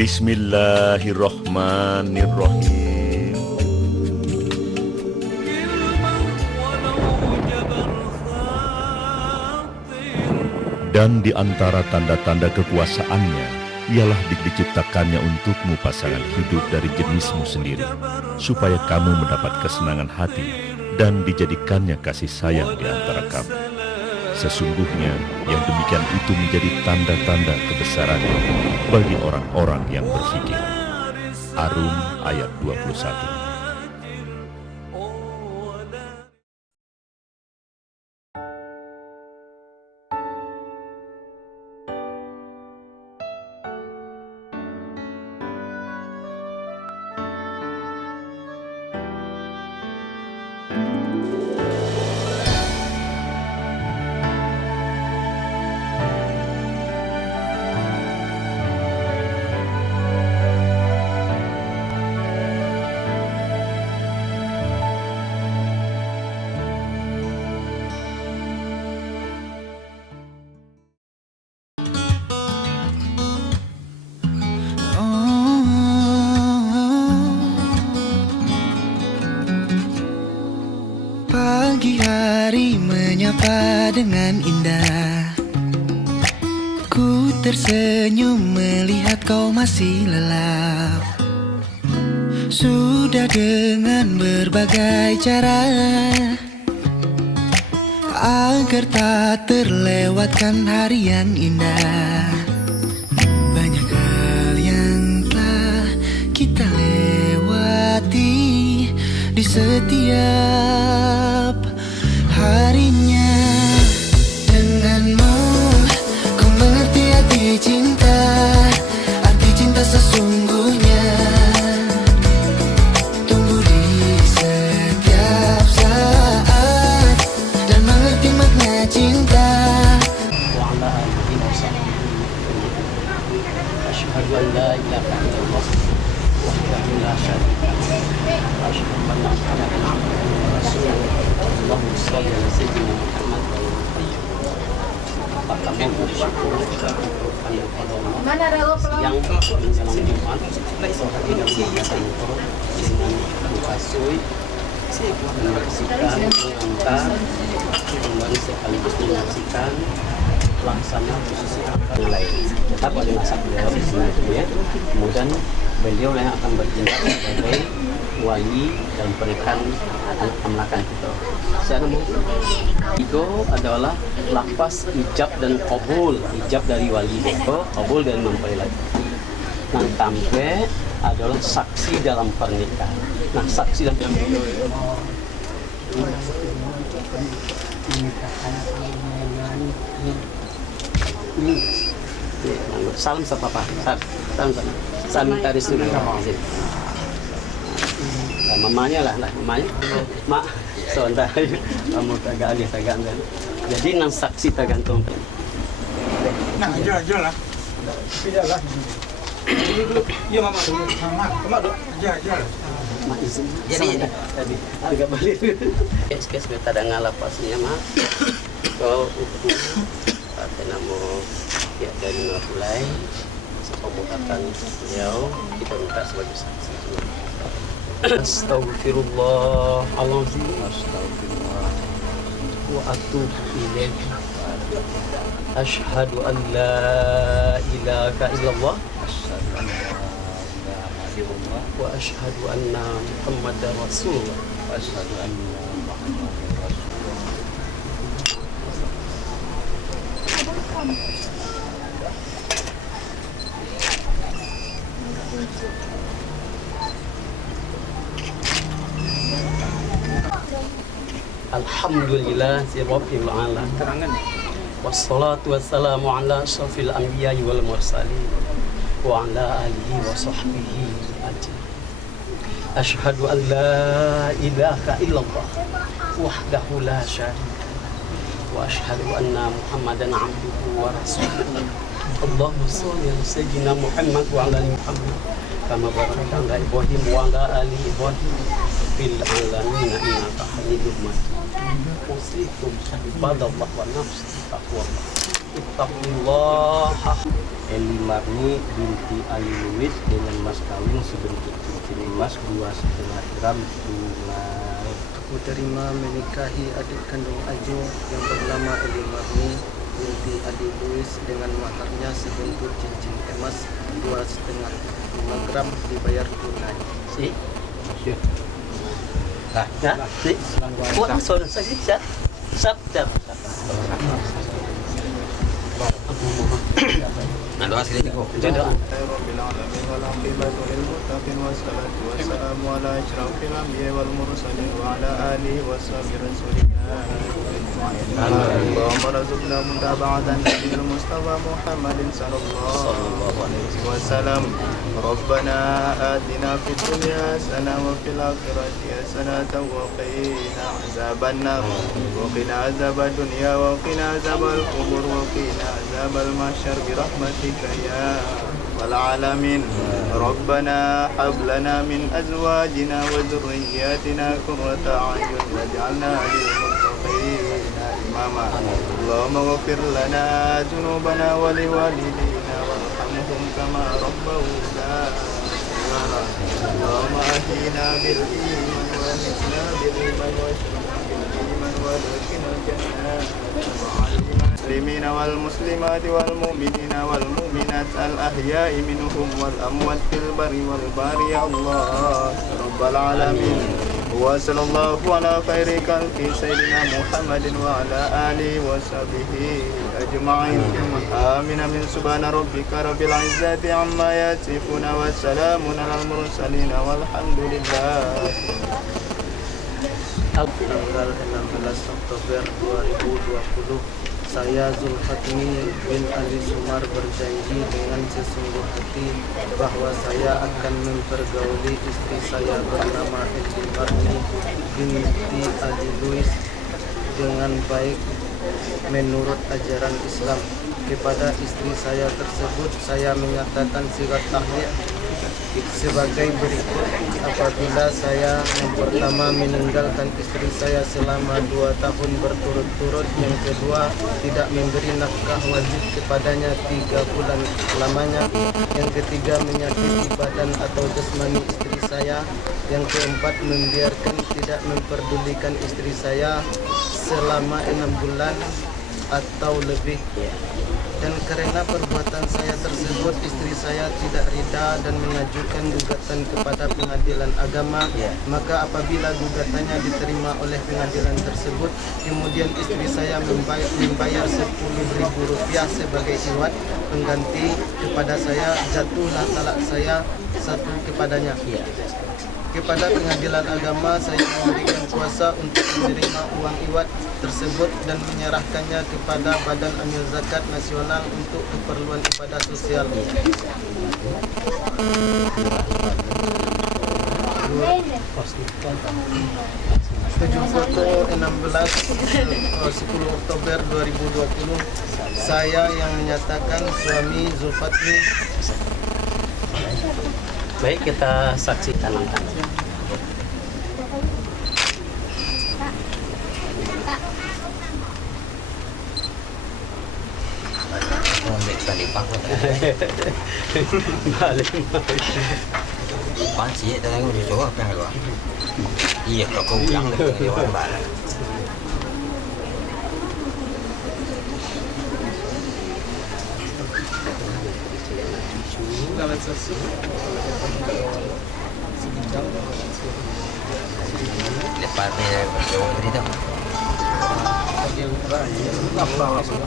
Bismillahirrahmanirrahim. Dan di antara tanda-tanda kekuasaannya, ialah diciptakannya untukmu pasangan hidup dari jenismu sendiri, supaya kamu mendapat kesenangan hati dan dijadikannya kasih sayang di antara kamu. Sesungguhnya yang demikian itu menjadi tanda-tanda kebesarannya bagi orang-orang yang berfikir. Ar-Rum ayat 21. Pagi hari menyapa dengan indah. Ku tersenyum melihat kau masih lelap. Sudah dengan berbagai cara agar tak terlewatkan hari yang indah. Banyak hal yang telah kita lewati di setiap harinya. Denganmu ku mengerti arti cinta sesungguhnya. Tumbuh di setiap saat dan mengerti makna cinta. Asyhadu an la ilaha illallah wahdahu la syarika lahu wa asyhadu anna Muhammadan abduhu wa rasuluh. Allahumma shalli ala sayyidina Muhammad wa ala alihi pertama bersyukur kepada Allah yang menjelang Jumat tidak meninggalkan engkau dengan mengasuhi dan bersikap mengantar kembali sekaligus menyaksikan pelaksana posisi yang lain. Tetap ada masa beliau di sini ya. Kemudian beliau yang akan bertindak sebagai wali dalam pernikahan amlakan kita. Secara itu adalah lafaz ijab dan qabul. Ijab dari wali itu, qabul dari mempelai lagi. Nah, tampe adalah saksi dalam pernikahan. Nah, saksi dalam pernikahan. Salam sama papa. Salam taris dulu. Mamanya lah, mamanya. Mak, sebentar. Kamu agak alih tergantung. Jadi nang saksi tergantung. Nah, jual lah. Tidak lah. Iya mama dulu. Mama dulu. Jual. Mak izin. Jadi agak balik. Kes kita ada ngalah pasnya mak. Kau namo ya dari mulai pembuatan beliau kita minta sebagai saksi. Astaghfirullahaladzim. Astaghfirullah wa atubu ilaih. Asyhadu an la ilaha illallah wa asyhadu anna Muhammadar Rasulullah. Wa asyhadu anna Muhammadar Rasulullah. Alhamdulillah rabbil alamin. Wassalatu wassalamu ala asyrafil anbiya'i wal mursalin wa ala alihi wa sahbihi ajma'in. Asyhadu an la ilaha illallah wahdahu la syarika wa asyhadu anna Muhammadan abduhu wa rasuluh. Allahumma shalli ala sayyidina Muhammad wa ala ali Muhammad kama barakta ala Ibrahim wa ala ali Ibrahim fil alamin innaka Hamidum Majid. usikum ibadallah wa nafsi taqwallah. Ittaqullah. Eli Marni binti Ali Luis dengan mas kawin sebentuk cincin emas 2,5 gram tunai. Aku terima menikahi adik kandung Ajo yang bernama Eli Marni binti Adi Luis dengan maharnya sebentuk cincin emas 2,5 gram dibayar tunai. Si. Nah, ya, si. Buat soal saja. Sabda. Doa sekali kok. Doa. Rabbil alamin wal aqibatu lil muttaqin wassalatu wassalamu ala asyrafil anbiya'i wal mursalin wa ala alihi washabihi rasulillah. Allahumma razuqna mutaba'atan nabiyyil mustafa Muhammadin sallallahu alaihi wasallam. Rabbana atina fid dunya hasanah wa fil akhirati hasanah wa qina azabannar. Wa qina azabad dunya wa qina azabal qubur wa qina azabal mahsyar bi rahmatika ya والعالمين ربنا هب لنا من أزواجنا وذرياتنا قرة أعين واجعلنا للمتقين إماما اللهم اغفر لنا ذنوبنا ولوالدينا وارحمهم كما ربونا صغارا اللهم أحينا بالإيمان وأمتنا بالإيمان واشركنا بالإيمان وادخلنا الجنة مع المسلمين والمسلمات والمؤمنين والمؤمنات الأحياء منهم والأموات في البر والبحر يا الله رب العالمين وصلى الله على خير خلق سيدنا محمد وعلى آله وصحبه أجمعين آمين من سبحان ربك رب العزة عما يصفون وسلام على المرسلين والحمد لله. Tanggal 16 Oktober 2020 saya Zulfatmi bin Ali Sumar berjanji dengan sesungguh hati bahwa saya akan mempergauli istri saya bernama Eli Marni binti Ali Luis dengan baik menurut ajaran Islam. Kepada istri saya tersebut saya menyatakan sirat tahlil sebagai berikut. Apabila saya yang pertama meninggalkan istri saya selama 2 tahun berturut-turut, yang kedua tidak memberi nafkah wajib kepadanya 3 bulan lamanya, yang ketiga menyakiti badan atau jasmani istri saya, yang keempat membiarkan tidak memperdulikan istri saya selama 6 bulan atau lebih. Dan karena perbuatan saya tersebut istri saya tidak rida dan mengajukan gugatan kepada pengadilan agama, maka apabila gugatannya diterima oleh pengadilan tersebut, kemudian istri saya membayar Rp10.000 sebagai iwat pengganti kepada saya, jatuhlah talak saya satu kepadanya. Kepada pengadilan agama saya memberikan kuasa untuk menerima uang iwat tersebut dan menyerahkannya kepada Badan Amil Zakat Nasional untuk keperluan ibadah sosial. Tujuh foto 10 Oktober 2020 saya yang menyatakan suami Zulfatmi. Baik, kita saksikan langkah. Balik. Panci itu yang udah coba apa lu? Iya, kalau kau bilang itu orang balik. Lepasnya berjauh dari itu.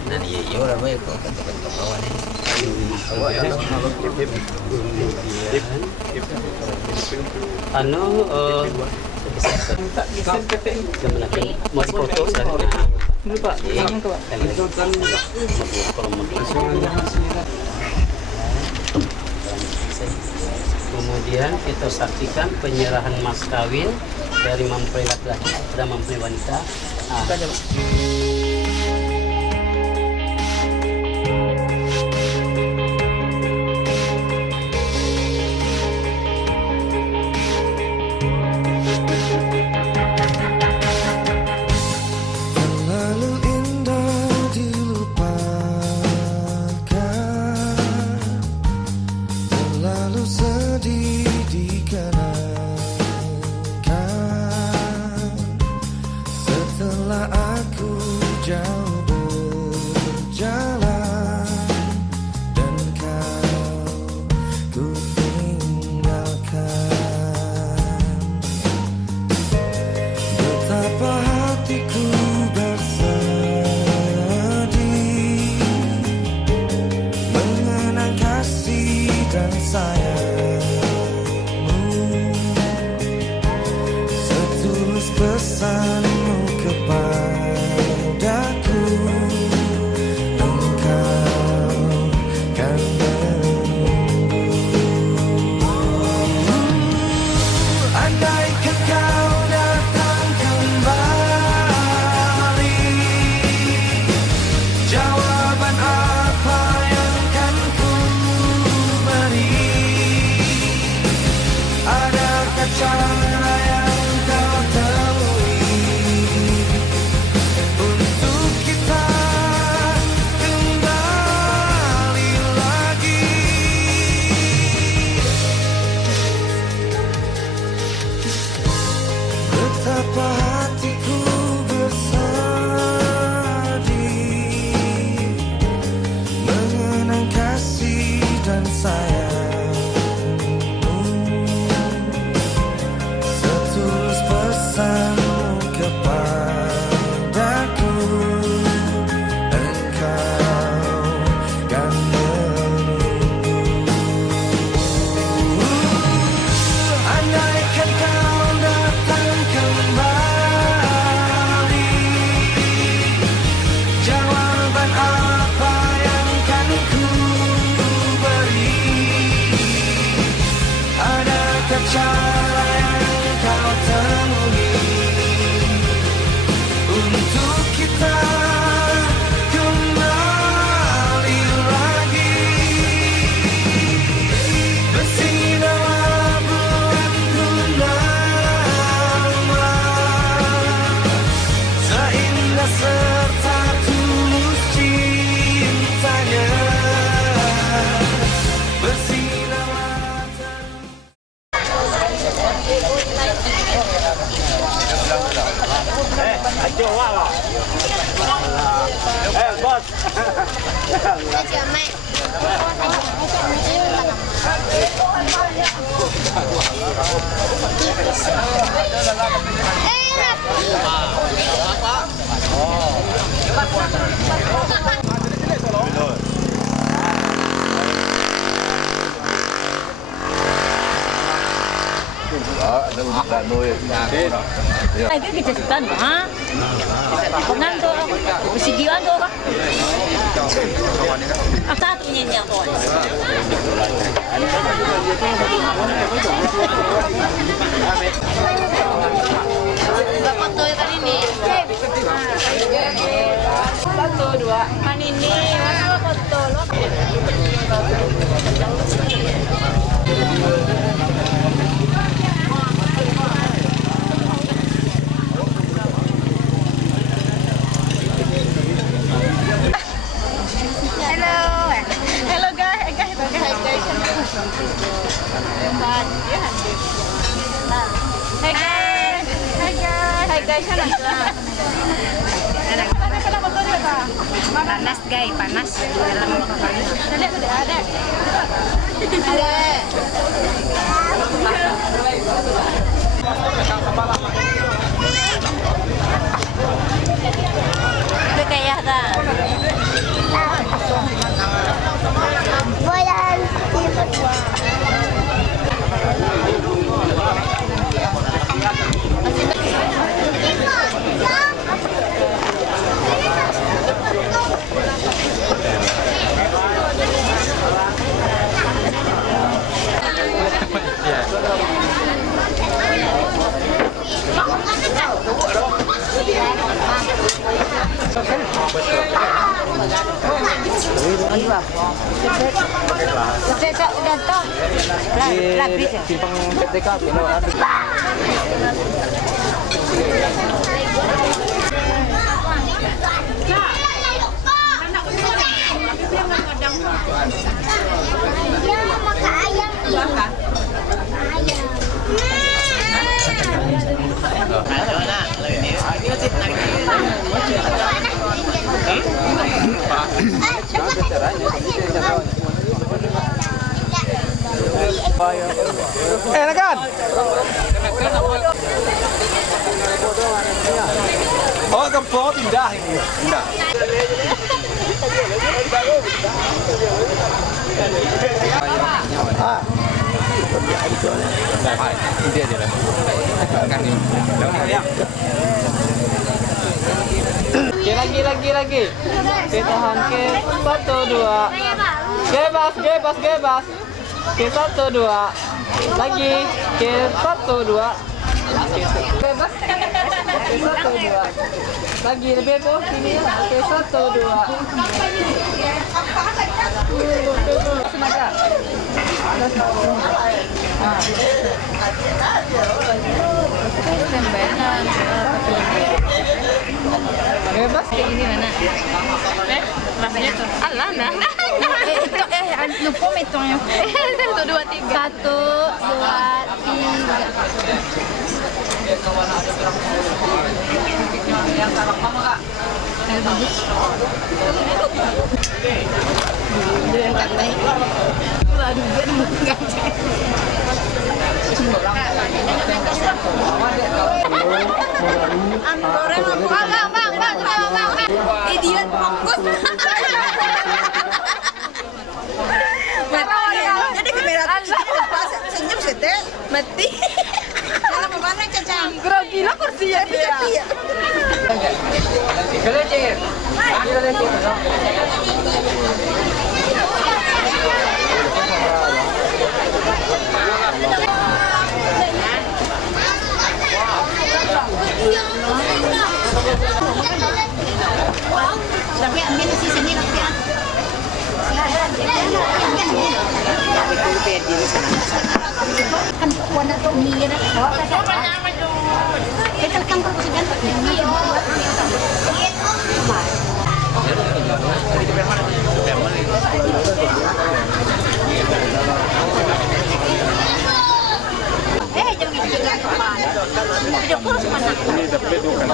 Dan iya orang baik kok bentuk kawan ini. Mau foto sekarang? Dulu Pak, kemudian kita saksikan penyerahan mas kawin dari mempelai laki-laki kepada mempelai wanita. dan sayangmu, setulus pesanmu kepadaku, engkau kan menunggu. Andaikan kau datang kembali, jawaban apa yang kan ku beri? Adakah cara yang kau temui untuk kita kembali lagi bersinalah bulan purnama, seindah serta tulus cintanya, bersinalah Lagi kita setan, ha? Pengan tu, bersigian tu apa? Apa tu ni yang tu? Berapa tu kali ni? Satu, dua. Kan ini, mana foto lo? Hello guys. Hai guys. Panas guys, panas. Ada. Itu kayak dah. Simpang PTK belok ada. Nakan. Oh, kebo pindah ini. Pindah. Lagi. Tahan ke 1 2. Gebas. Ke 1 2. Lagi ke 1 2. Bebas. Ke 1 2. Lagi lebih po sini. Ke 1 2. Semangat. Bebas kayak gini mana? Rasanya tuh. Alah nah. Lupa metongnya. 1 2 3. 1 2 3. Bagus. aduh dia mau ngaji. Idiot fokus. Jadi kamera pas senyum sete mati. Kalau mana caca? Grogi lah kursinya dia. Gelecir. Tapi ambil di sini nanti. Kan warna tuh mie na. Kita kan persiapan pakai jangan jaga kapan. Video kurus mana? Ini dapat bukan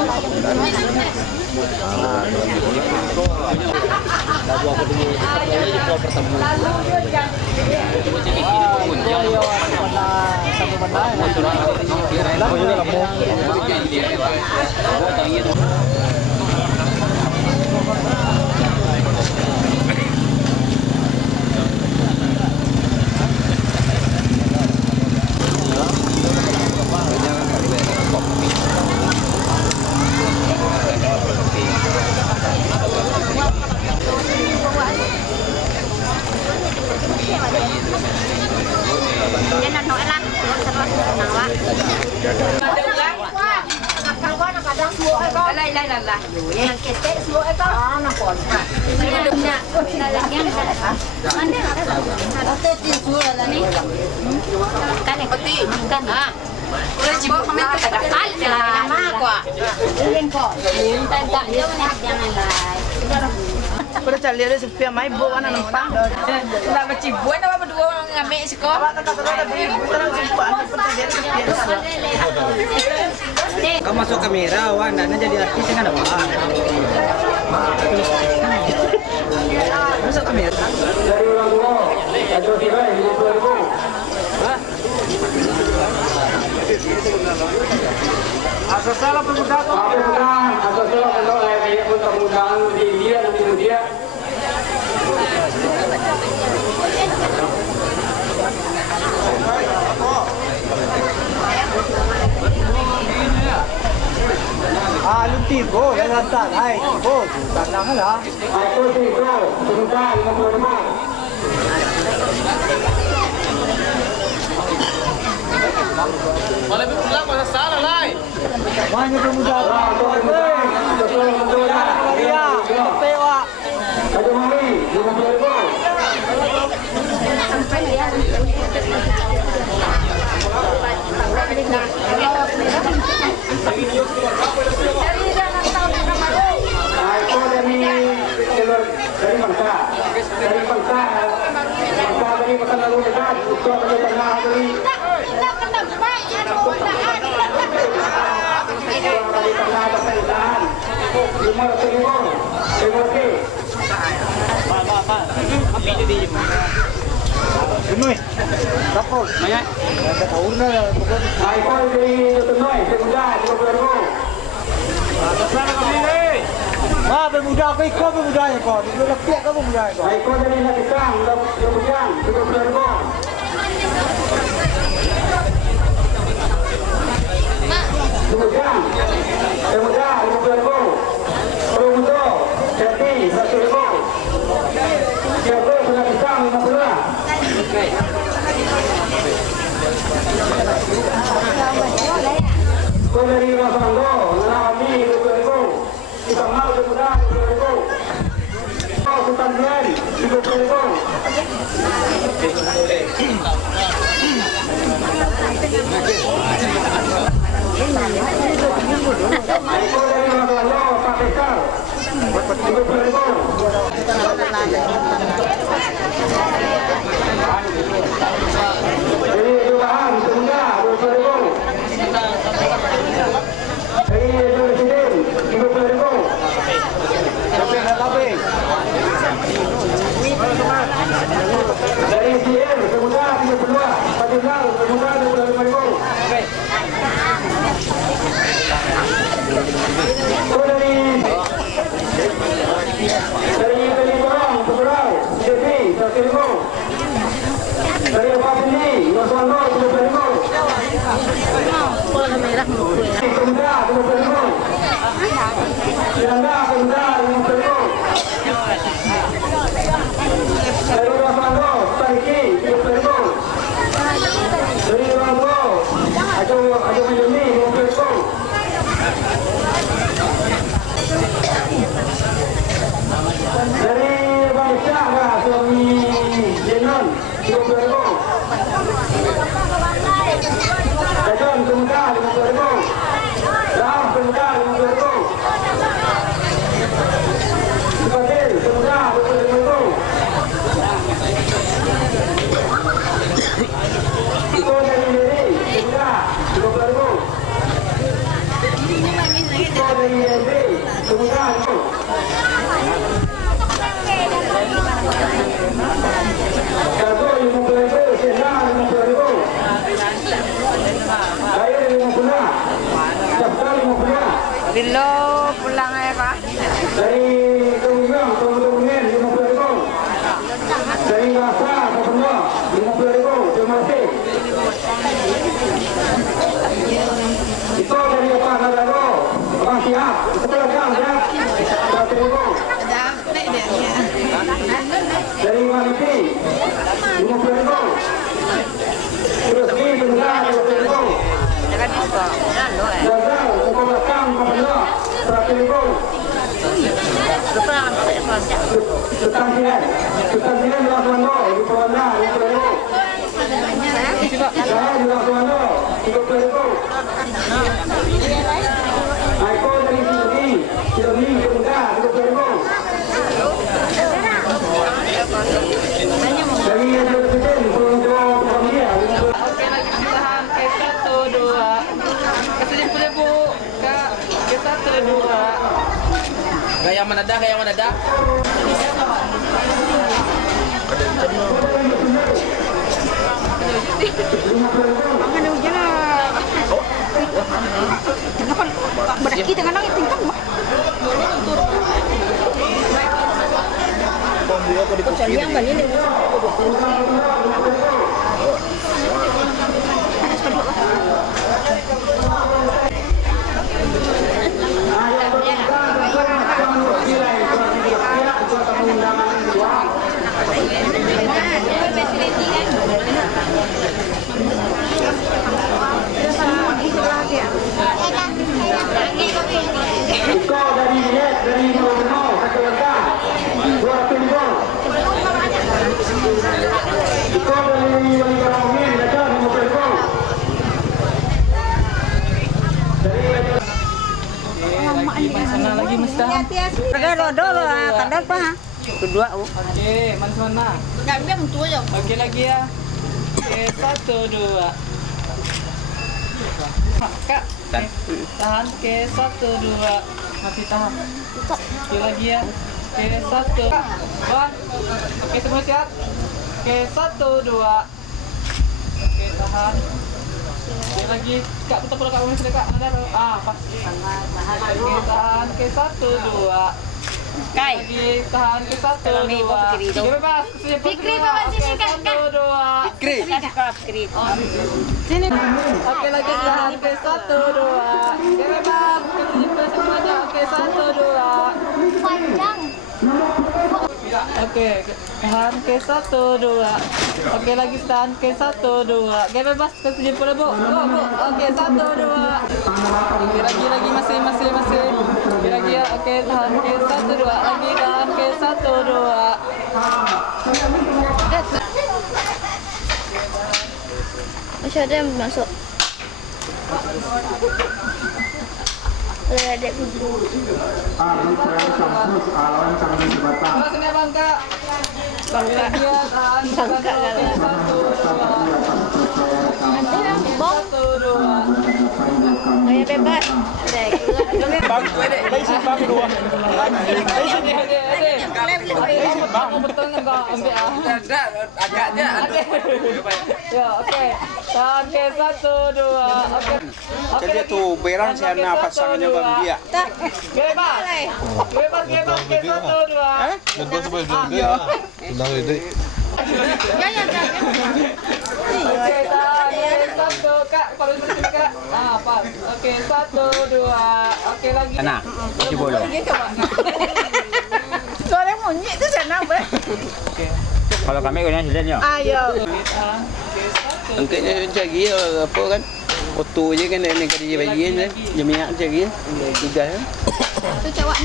Pada cari ada sepian mai bawa anak numpang. Nak bercibuan apa berdua orang ngambil sekolah? Kau masuk kamera, wah, anda jadi artis kan ada wah. Masuk kamera. asal salah pemuda. Asal salah pemuda di dia dan di dia. Tigo, yang hantar, hai, tigo, tangan lah. Aku tigo, pemuda 50 Boleh pulang masa salah lah. Mana pemuda? Maria, pewa. Ada mami, 50 dari bangsa dari masa lalu dekat untuk tengah hari dari tengah persaingan Umar Timur Gunoi, kapal. Banyak. Ada tahun dah. Aikol dari Tunoi pemuda 50,000 Wah, pemuda kau ikut pemuda ya kau. Dia lepiak kau pemuda kau. Aikol dari Nakisang 50,000 pemuda 50,000 Pemuda jadi 1,000 siapa sudah pisang 50 Kau dari Rasando, Nami 20,000 kita mau pemuda 20,000 kau Sultan Dian 30,000 Kau dari Rasando, Pak Besar 20,000 Jadi Johan pemuda 20,000 Dari Presiden 50,000 Dari CM Dari Maliki 50.000. Terus ini Tengah 50.000. Jangan diskon. Gagal Muka Belakang 100.000. Depan pakai pajak. Setang Sinan 2 di Purwana 50.000. Saya di Labuan 30.000. Aiko dari Sidoni Tengah 30.000. Dari Yajur Presiden Pulau Jawa Pemia. Oke, lagi tahan ke 1, 2. Kasih 50.000, Kak. Ke 1, 2. Gaya mana dah? Ang ano dyan ah. Berarti dengan langit tingkang mah. Cari yang balik ni. Iko dari Dinet, dari Mono, satu lengkap 2.000. Iko dari Wali Karamin, ada 50.000. Mana lagi mesti? Ada dolo kadang pa ha. Kedua Oke, mana? Kami dia mentua je. Oke lagi ya. Oke, 1, 2. Kak, tahan ke 1, 2. Masih tahan. Oke lagi ya. Oke, 1. Bang. Oke, semua siap. Oke, 1, 2. Oke, tahan. Oke lagi. Kak, putar Kak, Kak. Mana dah? Pas. Oke, tahan ke 1, 2. Kai. Lagi tahan ke 1, 2. Oke, bebas. Fikri bawa sini Kak. 1, 2. Fikri. Sini. Oke, lagi tahan ke 1, 2. Oke, bebas. Kesini semuanya. Oke, 1, 2. Panjang. Oke, tahan ke 1, 2. Oke, lagi tahan ke 1, 2. Oke, bebas. Kesini pula, Bu. Go, Bu. Oke, 1, 2. Oke, lagi masih. Oke, lagi ya. Oke, tahan ke 1, 2. Lagi tahan ke 1, 2. Masih ada yang masuk. Ada video. Terus ini bangka. Bangka. Dia tahan ke 1, 2. Bong. 1, 2. Kayak bebas. Bang, bang 2. Bang, betul enggak ambil Agaknya Ya, oke. Tahan ke 1, 2. Oke. jadi tuh berang saya nak pasangannya Bang Dia. Bebas. Bebas ke 1, 2. Oke, tahan ke 1, Kak. Paling bersih, Kak. Pas. Oke, 1, 2. Oke, lagi. Enak. Coba lo. Soalnya monyet tu senang ber. Kalau kami kena jalan ya. Ayo. Angkatnya cari apa kan? Foto je kan ni kali bayi je. Jamiah cari. Tiga. Tu cawak